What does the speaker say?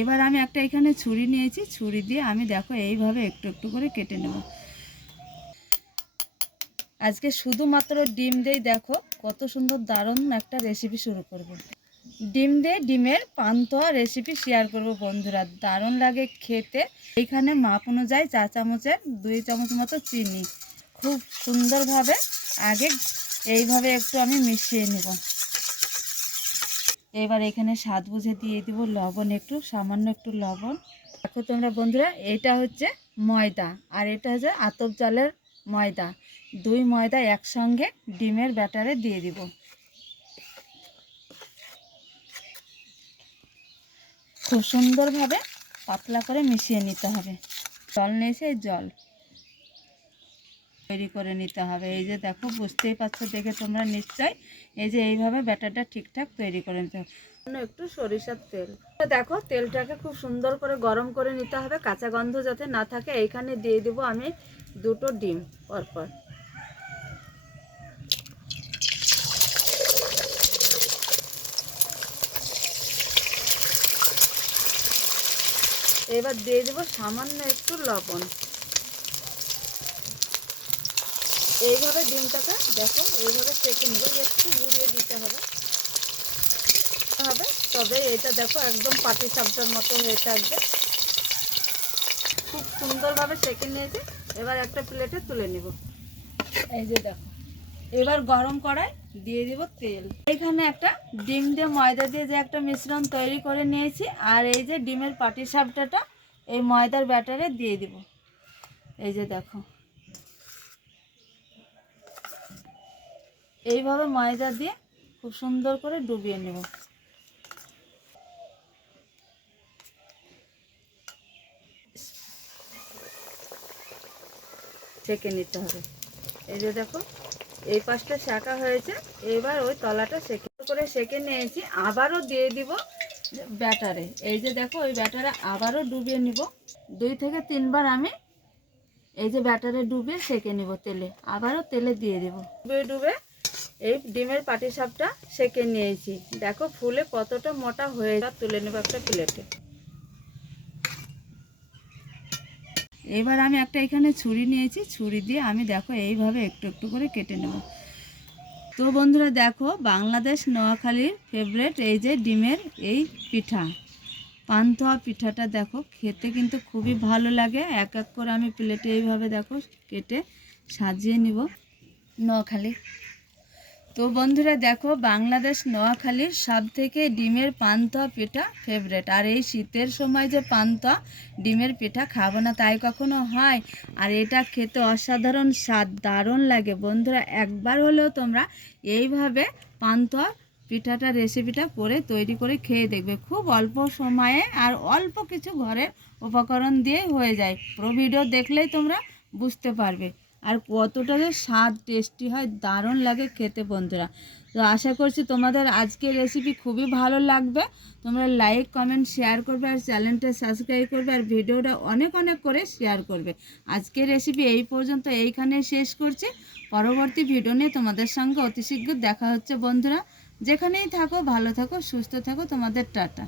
এবার আমি একটা এখানে ছুরি নিয়েছি, ছুরি দিয়ে আমি দেখো এইভাবে একটু একটু করে কেটে নেব। আজকে শুধুমাত্র ডিম দিয়েই দেখো কত সুন্দর দারুণ একটা রেসিপি শুরু করব। ডিম দিয়ে ডিমের পান্তুয়া রেসিপি শেয়ার করব বন্ধুরা, দারুণ লাগে খেতে। এখানে মাপ অনুযায়ী 4 চামচের 2 চামচ মতো চিনি খুব সুন্দরভাবে আগে এইভাবে একটু আমি মিশিয়ে নেব। এবার এখানে স্বাদ বুঝে দিয়ে দিব লবণ, একটু সামান্য একটু লবণ। দেখো তোমরা বন্ধুরা, এটা হচ্ছে ময়দা আর এটা হচ্ছে আতপ চালের ময়দা, দুই ময়দা একসঙ্গে ডিমের ব্যাটারে দিয়ে দিব। খুব সুন্দরভাবে পাতলা করে মিশিয়ে নিতে হবে। জল নিয়েছে, জল তৈরি করে নিতে হবে। এই যে দেখো, বুঝতেই পারছো দেখে তোমরা নিশ্চয়, এই যে এইভাবে ব্যাটারটা ঠিকঠাক তৈরি করে নিতে হবে। একটু সরিষার তেল, দেখো তেলটাকে খুব সুন্দর করে গরম করে নিতে হবে, কাঁচা গন্ধ যাতে না থাকে। এইখানে দিয়ে দেবো আমি 2টো ডিম পরপর। এবার দিয়ে দেবো সামান্য একটু লবণ। এইভাবে ডিমটাকে দেখো এইভাবে সেঁকে নেবো, একটু ঘুরিয়ে দিতে হবে, তবে এটা দেখো একদম পাটি সাপটার মতো হয়ে থাকবে। খুব সুন্দরভাবে সেঁকে নিয়েছি, এবার একটা প্লেটে তুলে নেব। এই যে দেখো, এবার গরম কড়াই দিয়ে দিব তেল। এখানে একটা ডিম দিয়ে ময়দা দিয়ে যে একটা মিশ্রণ তৈরি করে নিয়েছি, আর এই যে ডিমের পাটিসাপটাটা এই ময়দার ব্যাটারে দিয়ে দিব। এই যে দেখো, এইভাবে ময়দা দিয়ে খুব সুন্দর করে ডুবিয়ে নেব। সেঁকে নিতে হবে। এই যে দেখো, এই পাশটা সেঁকা হয়েছে, এবার ওই তলাটা সেঁকে নিয়েছি। আবারও দিয়ে দিব ব্যাটারে। এই যে দেখো, ওই ব্যাটারে আবারও ডুবিয়ে নিব। 2 থেকে 3 বার আমি এই যে ব্যাটারে ডুবিয়ে সেঁকে নিব তেলে, আবারও তেলে দিয়ে দেব। ডুবে ডুবে এই ডিমের পাটিসাপটা সেঁকে নিয়েছি। দেখো ফুলে কতটা মোটা হয়ে যা, তুলে নেব একটা প্লেটে। এবার আমি একটা এখানে ছুরি নিয়েছি, ছুরি দিয়ে আমি দেখো এইভাবে একটু একটু করে কেটে নেব। তো বন্ধুরা দেখো, বাংলাদেশ নোয়াখালীর ফেভারিট এই যে ডিমের এই পিঠা, পান্তুয়া পিঠাটা দেখো খেতে কিন্তু খুবই ভালো লাগে। এক এক করে আমি প্লেটে এইভাবে দেখো কেটে সাজিয়ে নিব। নোয়াখালী, তো বন্ধুরা দেখো, বাংলাদেশ নোয়াখালীর সব থেকে ডিমের পান্তুয়া পিঠা ফেভারিট। আর এই শীতের সময় যে পান্তুয়া ডিমের পিঠা খাবো না তাই কখনো হয়? আর এটা খেতে অসাধারণ স্বাদ, দারুণ লাগে বন্ধুরা। একবার হলেও তোমরা এইভাবে পান্তুয়া পিঠাটা রেসিপিটা করে তৈরি করে খেয়ে দেখবে। খুব অল্প সময়ে আর অল্প কিছু ঘরের উপকরণ দিয়ে হয়ে যায়। পুরো ভিডিও দেখলেই তোমরা বুঝতে পারবে আর কতটা যে স্বাদ টেস্টি হয়, দারুণ লাগে খেতে বন্ধুরা। তো আশা করছি তোমাদের আজকের রেসিপি খুবই ভালো লাগবে। তোমরা লাইক কমেন্ট শেয়ার করবে আর চ্যানেলটা সাবস্ক্রাইব করবে আর ভিডিওটা অনেক অনেক করে শেয়ার করবে। আজকের রেসিপি এই পর্যন্ত, এইখানে শেষ করছি। পরবর্তী ভিডিও নিয়ে তোমাদের সঙ্গে অতি শীঘ্র দেখা হচ্ছে বন্ধুরা। যেখানেই থাকো ভালো থাকো, সুস্থ থাকো, তোমাদের টাটা।